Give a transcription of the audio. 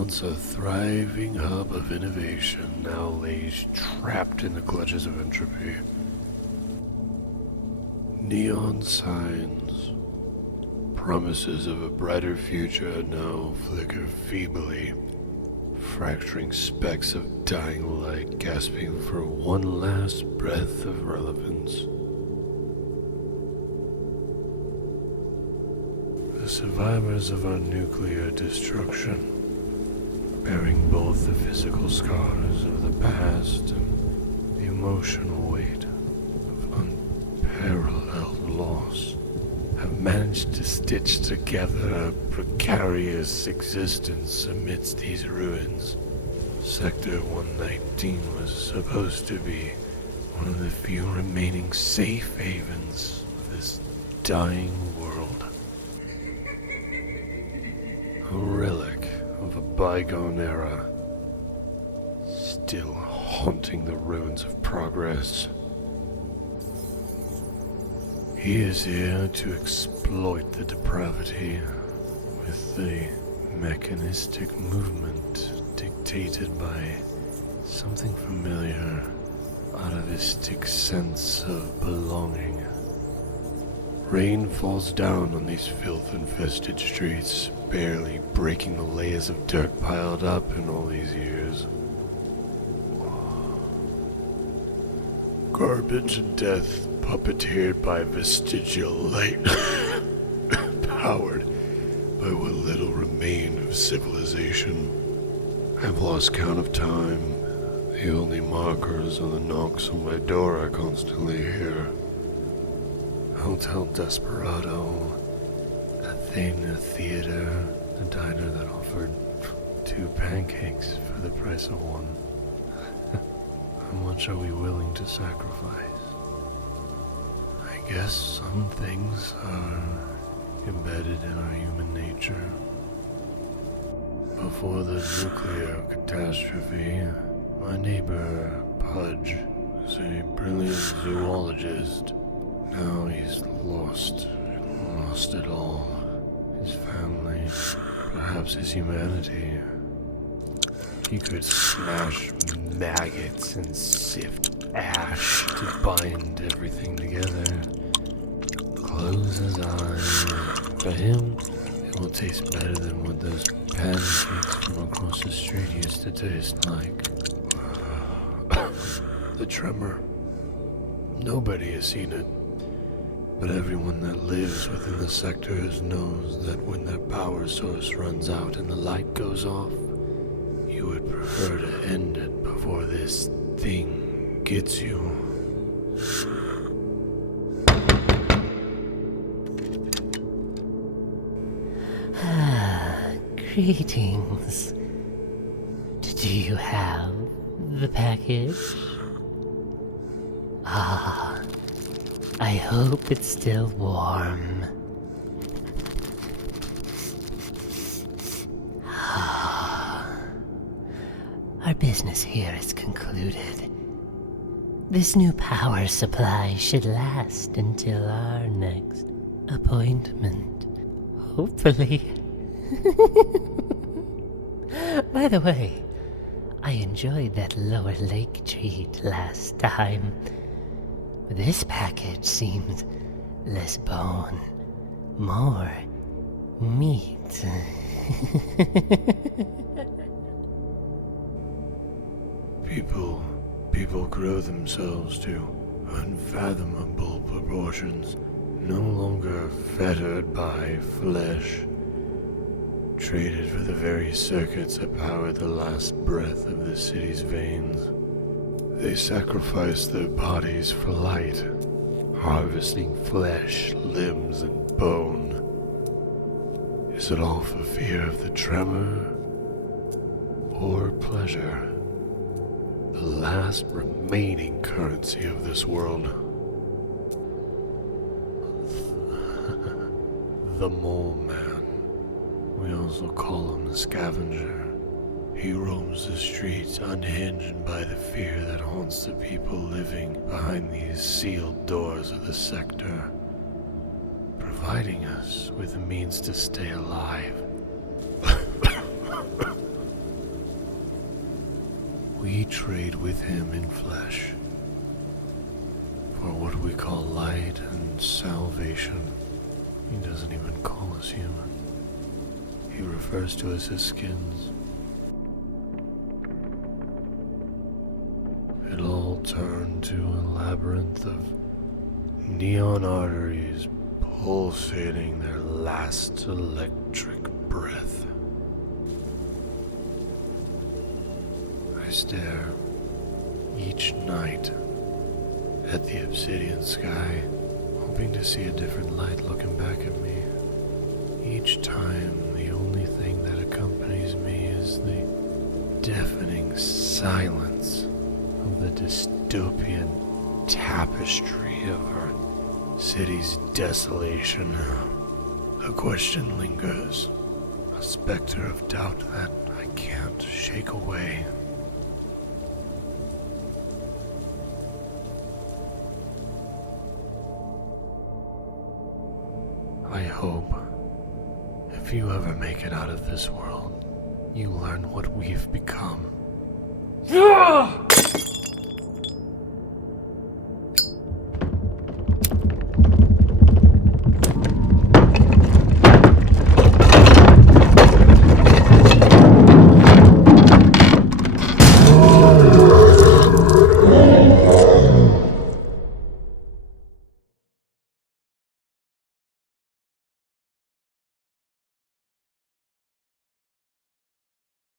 once a thriving hub of innovation, now lays trapped in the clutches of entropy. Neon signs, promises of a brighter future, now flicker feebly, fracturing specks of dying light, gasping for one last breath of relevance. The survivors of our nuclear destruction, bearing both the physical scars of the past and the emotional weight of unparalleled loss, have managed to stitch together a precarious existence amidst these ruins. Sector 119 was supposed to be one of the few remaining safe havens of this dying world. A relic of a bygone era, still haunting the ruins of progress. He is here to exploit the depravity with the mechanistic movement dictated by something familiar, atavistic sense of belonging. Rain falls down on these filth-infested streets, barely breaking the layers of dirt piled up in all these years. Garbage and death puppeteered by vestigial light, powered by what little remained of civilization. I've lost count of time. The only markers are the knocks on my door I constantly hear. Hotel Desperado, Athena Theater, a diner that offered 2 pancakes for the price of 1. How much are we willing to sacrifice? I guess some things are embedded in our human nature. Before the nuclear catastrophe, my neighbor, Pudge, was a brilliant zoologist. Now he's lost it all. His family, perhaps his humanity. He could smash maggots and sift ash to bind everything together. Close his eyes. For him, it will taste better than what those pancakes from across the street used to taste like. The tremor. Nobody has seen it. But everyone that lives within the sectors knows that when their power source runs out and the light goes off, you would prefer to end it before this thing gets you. Greetings. Do you have the package? I hope it's still warm. Our business here is concluded. This new power supply should last until our next appointment. Hopefully. By the way, I enjoyed that Lower Lake treat last time. This package seems less bone, more meat. People grow themselves to unfathomable proportions, no longer fettered by flesh, traded for the very circuits that power the last breath of the city's veins. They sacrifice their bodies for light, harvesting flesh, limbs, and bone. Is it all for fear of the tremor or pleasure? The last remaining currency of this world. The Mole Man. We also call him the Scavenger. He roams the streets unhinged by the fear that haunts the people living behind these sealed doors of the sector, providing us with the means to stay alive. We trade with him in flesh for what we call light and salvation. He doesn't even call us human. He refers to us as skins. It all turned to a labyrinth of neon arteries pulsating their last electric breath. I stare each night at the obsidian sky, hoping to see a different light looking back at me. Each time, the only thing that accompanies me is the deafening silence of the dystopian tapestry of our city's desolation. A question lingers, a specter of doubt that I can't shake away. I hope, if you ever make it out of this world, you learn what we've become.